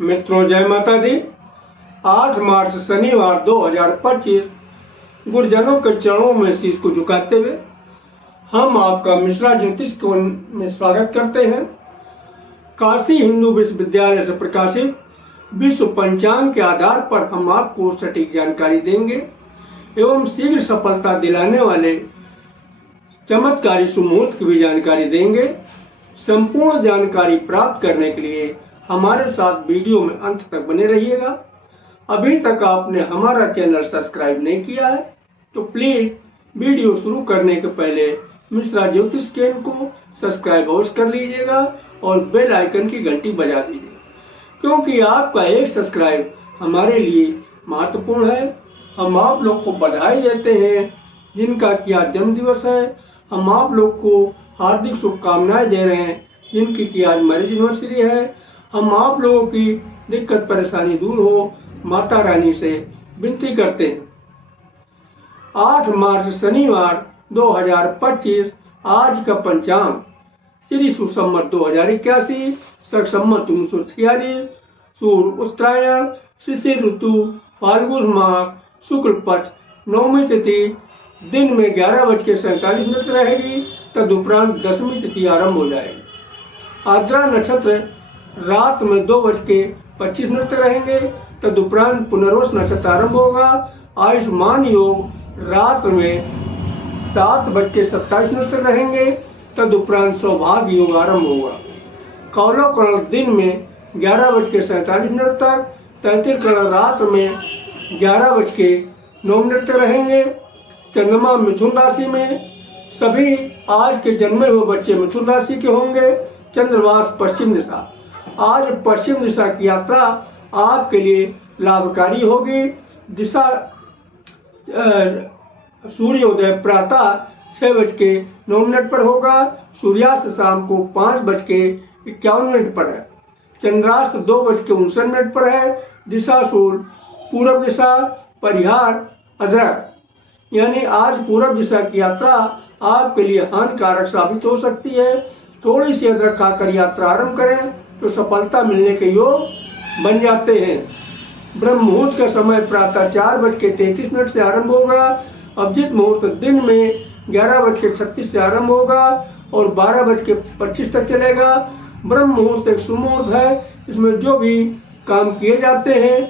मित्रों, जय माता दी। 8 मार्च शनिवार 2025 गुरुजनों के चरणों में शीश को झुकाते हुए हम आपका मिश्रा ज्योतिष में स्वागत करते हैं। काशी हिंदू विश्वविद्यालय से प्रकाशित विश्व पंचांग के आधार पर हम आपको सटीक जानकारी देंगे एवं शीघ्र सफलता दिलाने वाले चमत्कारी सुमुहूर्त की भी जानकारी देंगे। संपूर्ण जानकारी प्राप्त करने के लिए हमारे साथ वीडियो में अंत तक बने रहिएगा। अभी तक आपने हमारा चैनल सब्सक्राइब नहीं किया है तो प्लीज वीडियो शुरू करने के पहले मिश्रा ज्योतिष चैनल को सब्सक्राइब अवश्य कर लीजिएगा और बेल आइकन की घंटी बजा दीजिए, क्योंकि आपका एक सब्सक्राइब हमारे लिए महत्वपूर्ण है। हम आप लोग को बधाई देते हैं जिनका क्या जन्मदिवस है। हम आप लोग को हार्दिक शुभकामनाएं दे रहे हैं जिनकी की आज मैरिज एनिवर्सरी है। हम आप लोगों की दिक्कत परेशानी दूर हो, माता रानी से विनती करते हैं। 8 मार्च शनिवार 2025 आज का पंचांग श्री सुसंवत 2081, शक संवत 1946, सूर्य उत्तरायण, शिशिर ऋतु, फाल्गुन माह, शुक्ल पक्ष, नवमी तिथि दिन में 11:47 रहेगी। तदुपरांत दशमी तिथि आरंभ हो जाएगी। आद्रा नक्षत्र रात में 2:25 रहेंगे। तदुपरांत पुनर्वस नक्षत्र आरंभ होगा। आयुष्मान योग रात में 7:27 रहेंगे। तदुपरांत सौभाग्य योग आरंभ होगा। कौलो करण दिन में 11:47 तक, तैतिल करण रात में 11:09 रहेंगे। चंद्रमा मिथुन राशि में, सभी आज के जन्मे हुए बच्चे मिथुन राशि के होंगे। चंद्रवास पश्चिम दिशा, आज पश्चिम दिशा की यात्रा आपके लिए लाभकारी होगी। दिशा सूर्योदय प्रातः 6:09 पर होगा। सूर्यास्त शाम को 5:51 पर है। चंद्रास्त 2:59 पर है। दिशा सूर्य पूर्व दिशा, परिहार अदरक, यानी आज पूर्व दिशा की यात्रा आपके लिए हानिकारक साबित हो सकती है। थोड़ी सी अदरक खाकर यात्रा आरंभ करें तो सफलता मिलने के योग बन जाते हैं। ब्रह्म मुहूर्त का समय प्रातः 4:33 से आरंभ होगा। अभिजीत मुहूर्त दिन में 11:36 से आरंभ होगा और 12:25 तक चलेगा। ब्रह्म मुहूर्त एक सुमुहूर्त है, इसमें जो भी काम किए जाते हैं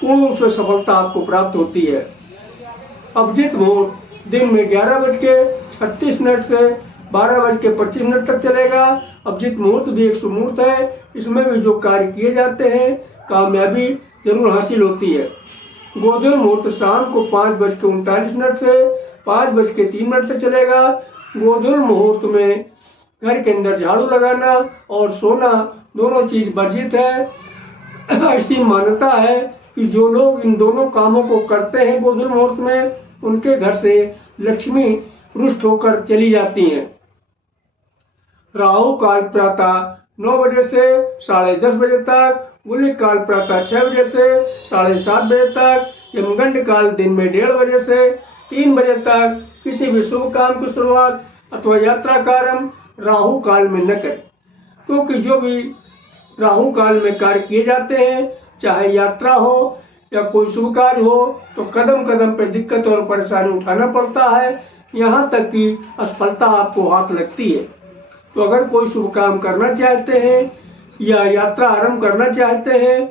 पूर्ण रूप से सफलता आपको प्राप्त होती है। अभिजीत मुहूर्त दिन में 11:36 से 12:25 तक चलेगा। अभिजीत मुहूर्त भी एक सुमुहूर्त है, इसमें भी जो कार्य किए जाते हैं कामयाबी जरूर हासिल होती है। गोधन मुहूर्त शाम को 5:39 से 5:03 तक चलेगा। गोधन मुहूर्त में घर के अंदर झाड़ू लगाना और सोना दोनों चीज वर्जित है। ऐसी मान्यता है कि जो लोग इन दोनों कामों को करते हैं गोधन मुहूर्त में, उनके घर से लक्ष्मी रुष्ट होकर चली जाती हैं। राहु काल प्रातः 9 बजे से 10:30 बजे तक, गुलिक काल प्रातः 6 बजे से 7:30 बजे तक, यमगंड काल दिन में 1:30 बजे से 3 बजे तक। किसी भी शुभ काम की शुरुआत अथवा यात्रा का आरंभ राहु काल में न करें, क्योंकि जो भी राहु काल में कार्य किए जाते हैं, चाहे यात्रा हो या कोई शुभ कार्य हो, तो कदम कदम पे दिक्कत और परेशानी उठाना पड़ता है, यहाँ तक कि असफलता आपको हाथ लगती है। तो अगर कोई शुभ काम करना चाहते हैं या यात्रा आरंभ करना चाहते हैं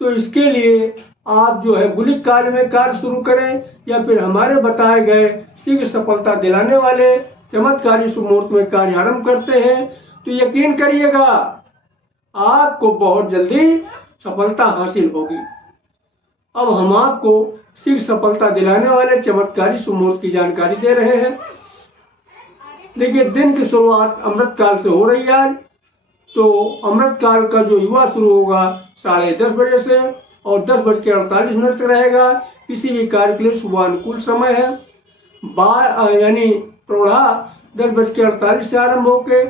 तो इसके लिए आप जो है गुलिक काल में कार्य शुरू करें या फिर हमारे बताए गए शीघ्र सफलता दिलाने वाले चमत्कारी शुभ मुहूर्त में कार्य आरंभ करते हैं तो यकीन करिएगा आपको बहुत जल्दी सफलता हासिल होगी। अब हम आपको शीघ्र सफलता दिलाने वाले चमत्कारी शुभ मुहूर्त की जानकारी दे रहे हैं। देखिए, दिन की शुरुआत अमृत काल से हो रही है आज। तो अमृत काल का जो युवा शुरू होगा 10:30 बजे से और 10:48 तक रहेगा। किसी भी कार्य के लिए शुभ अनुकूल समय है। यानी प्रौढ़ा 10:48 से आरंभ होकर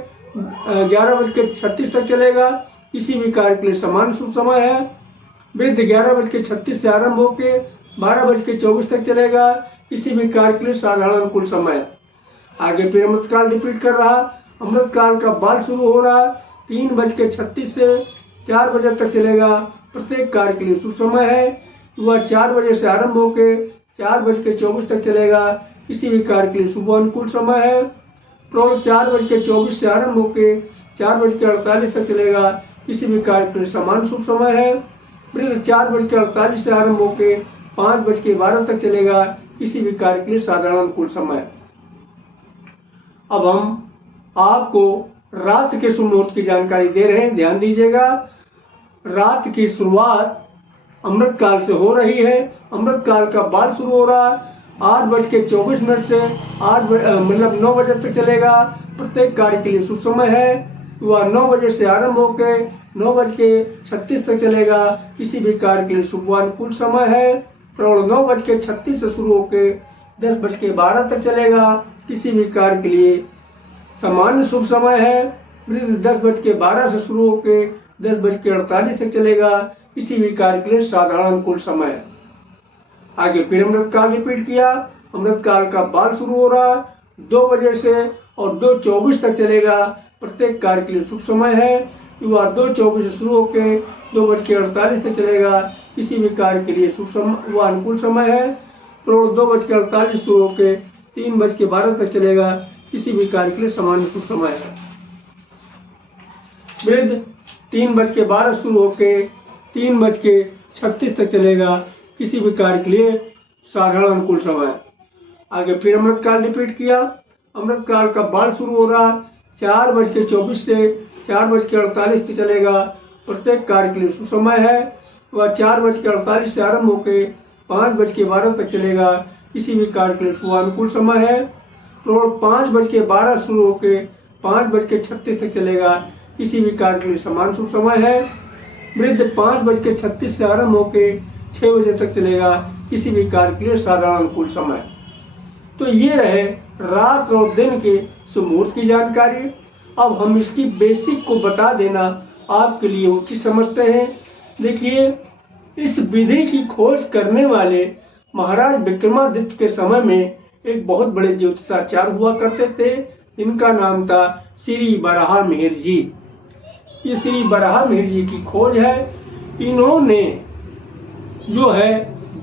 11:36 तक चलेगा। किसी भी कार्य के लिए समान शुभ समय है। वृद्ध 11:36 से आरंभ होकर 12:24 तक चलेगा। किसी भी कार्य के लिए साधारण अनुकूल समय है। आगे फिर अमृतकाल रिपीट कर रहा। अमृतकाल का बाल शुरू हो रहा 3:36 से 4 बजे तक चलेगा प्रत्येक कार्य के लिए शुभ समय है। वह 4 बजे से आरंभ होकर 4:24 तक चलेगा, किसी भी कार्य के लिए शुभ अनुकूल समय है। प्रौढ़ 4:24 से आरंभ होकर 4:48 तक चलेगा, किसी भी कार्य के लिए समान शुभ समय है। वृद्ध 4:48 से आरंभ होकर 5:12 तक चलेगा, किसी भी कार्य के लिए साधारण अनुकूल समय है। अब हम आपको रात के शुभ मुहूर्त की जानकारी दे रहे हैं, ध्यान दीजिएगा। रात की शुरुआत अमृत काल से हो रही है। अमृत काल का बाल शुरू हो रहा है 8:24 से 9 बजे तक चलेगा। प्रत्येक कार्य के लिए शुभ समय है। वह 9 बजे से आरंभ होकर 9:36 तक चलेगा, किसी भी कार्य के लिए शुभ अनुकूल समय है। प्रौढ़ 9:36 से शुरू होकर 10:12 तक चलेगा, किसी भी कार्य के लिए सामान्य शुभ समय है। वृद्ध 10:12 से शुरू होकर 10:48 तक चलेगा, किसी भी कार्य के लिए साधारण अनुकूल समय है। आगे फिर अमृत काल रिपीट किया। अमृत काल का बाल शुरू हो रहा 2 बजे से और 2:24 तक चलेगा। प्रत्येक कार्य के लिए शुभ समय है। युवा 2:24 से शुरू होकर 2:48 तक चलेगा, किसी भी कार्य के लिए शुभ समय व अनुकूल समय है। प्रौढ़ 2:48 शुरू होकर 3:12 तक चलेगा, किसी भी कार्य के लिए सामान्य शुभ समय है। वृद्ध 3:12 शुरू होकर 3:36 तक चलेगा, किसी भी कार्य के लिए साधारण अनुकूल समय। आगे फिर अमृत काल रिपीट किया। अमृत काल का बाल शुरू हो रहा 4:24 से 4:48 तक चलेगा। प्रत्येक कार्य के लिए शुभ समय है। वह 4:48 से आरंभ होकर 5:12 तक चलेगा, किसी भी कार्य के लिए शुभ अनुकूल समय है। प्रौढ़ 5:12 शुरू होकर 5:36 तक चलेगा, किसी भी कार्य के लिए समान शुभ समय है। वृद्ध 5:36 से आरंभ होकर 6 बजे तक चलेगा, किसी भी कार्य के लिए साधारण अनुकूल समय। तो ये रहे रात और दिन के शुभ मुहूर्त की जानकारी। अब हम इसकी बेसिक को बता देना आपके लिए उचित समझते हैं। देखिए, इस विधि की खोज करने वाले महाराज विक्रमादित्य के समय में एक बहुत बड़े ज्योतिषाचार्य हुआ करते थे, इनका नाम था श्री बराह मिहिर जी। ये श्री बराह मिहिर जी की खोज है। इन्होंने जो है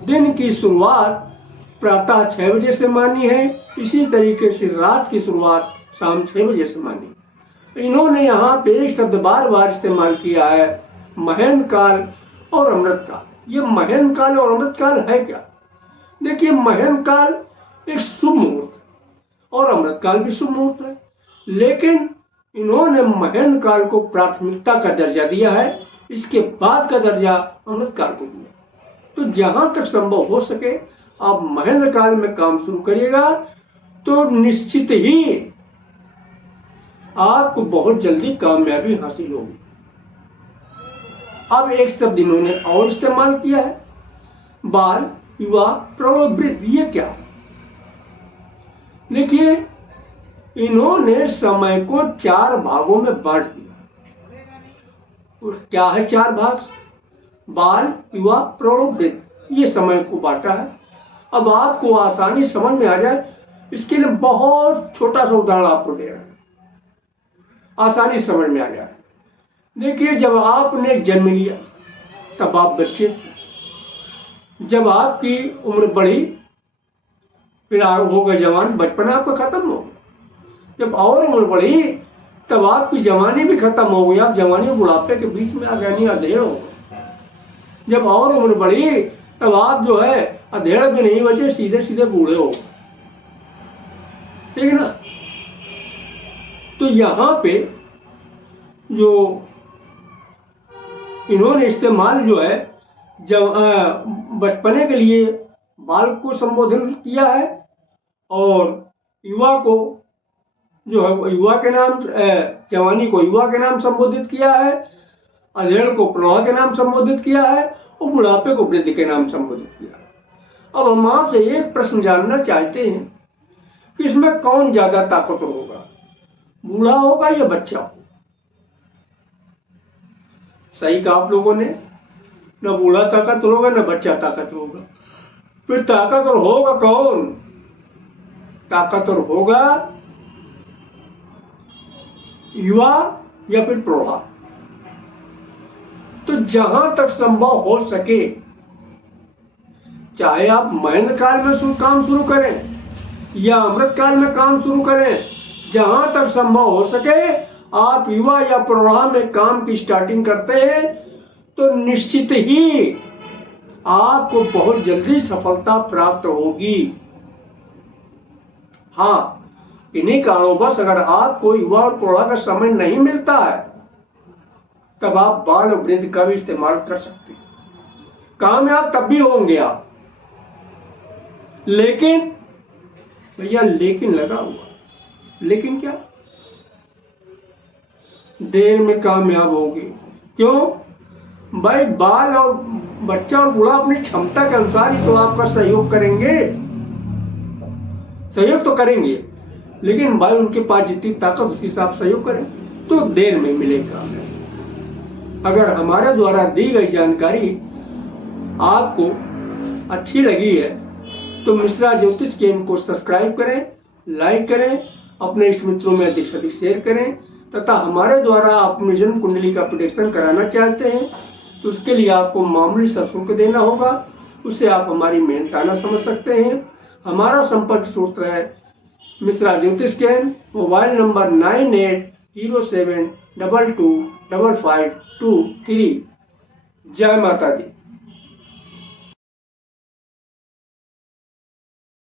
दिन की शुरुआत प्रातः 6 बजे से मानी है, इसी तरीके से रात की शुरुआत शाम 6 बजे से मानी। इन्होंने यहाँ पे एक शब्द बार बार इस्तेमाल किया है, महेंद्र काल और अमृत काल। ये महेंद्र काल और अमृत काल है क्या? देखिए, महेंद्र काल एक शुभ मुहूर्त और अमृत काल भी शुभ मुहूर्त है, लेकिन इन्होंने महेंद्र काल को प्राथमिकता का दर्जा दिया है, इसके बाद का दर्जा अमृत काल को दिया। तो जहां तक संभव हो सके आप महेंद्र काल में काम शुरू करिएगा, तो निश्चित ही आपको बहुत जल्दी कामयाबी हासिल होगी। अब एक शब्द इन्होंने और इस्तेमाल किया है, बाल, युवा, प्रौढ़, वृद्ध। ये क्या है? देखिए, इन्होंने समय को 4 भागों में बांट दिया। और क्या है 4 भाग? बाल, युवा, प्रौढ़, वृद्ध, ये समय को बांटा है। अब आपको आसानी समझ में आ जाए, इसके लिए बहुत छोटा सा उदाहरण आपको दे रहा है, आसानी समझ में आ जाए। देखिए, जब आपने जन्म लिया तब आप बच्चे थे। जब आपकी उम्र बढ़ी फिर आप हो गए जवान, बचपन आपका खत्म हो गया। जब और उम्र बढ़ी तब आपकी जवानी भी खत्म हो गई, आप जवानी और बुढ़ापे के बीच में आ गए, नहीं अधेड़ हो गए। जब और उम्र बढ़ी तब आप जो है अधेड़ भी नहीं बचे, सीधे सीधे बूढ़े हो, ठीक है ना। तो यहां पे जो इन्होंने इस्तेमाल जो है जब बचपने के लिए बाल को संबोधन किया है, और युवा को जो है युवा के नाम, जवानी को युवा के नाम संबोधित किया है, अधेड़ को प्रौढ़ के नाम संबोधित किया है, और बुढ़ापे को वृद्ध के नाम संबोधित किया है। अब हम आपसे एक प्रश्न जानना चाहते हैं कि इसमें कौन ज्यादा ताकतवर होगा, बूढ़ा होगा या बच्चा होगा? सही कहा आप लोगों ने, न बूढ़ा ताकतवर होगा न बच्चा ताकतवर होगा। फिर ताकतवर होगा कौन? ताकतवर होगा युवा या फिर प्रौढ़ा। तो जहां तक संभव हो सके, चाहे आप महेंद्र काल में काम शुरू करें या अमृत काल में काम शुरू करें, जहां तक संभव हो सके आप युवा या प्रौढ़ा में काम की स्टार्टिंग करते हैं तो निश्चित ही आपको बहुत जल्दी सफलता प्राप्त होगी। हाँ, इन्हीं कारणोंवश अगर आपको युवा और प्रौढ़ा का समय नहीं मिलता है तब आप बाल और वृद्ध का भी इस्तेमाल कर सकते हैं। कामयाब तब भी होंगे आप, लेकिन भैया लेकिन लगा हुआ, लेकिन क्या, देर में कामयाब होंगे। क्यों भाई? बाल और बच्चा और बूढ़ा अपनी क्षमता के अनुसार ही तो आपका सहयोग करेंगे, सहयोग तो करेंगे, लेकिन भाई उनके पास जितनी ताकत उसके हिसाब से सहयोग करें तो देर में मिलेगा। अगर हमारे द्वारा दी गई जानकारी आपको अच्छी लगी है तो मिश्रा ज्योतिष गेम को सब्सक्राइब करें, लाइक करें, अपने इष्ट मित्रों में अधिक से अधिक शेयर करें, तथा हमारे द्वारा आप अपनी जन्म कुंडली का प्रेडिक्शन कराना चाहते हैं तो उसके लिए आपको मामूली सा शुल्क देना होगा। उससे आप हमारी मेहनताना समझ सकते हैं। हमारा संपर्क सूत्र है मिश्रा ज्योतिष गेम, मोबाइल नंबर 9807225523। जय माता दी।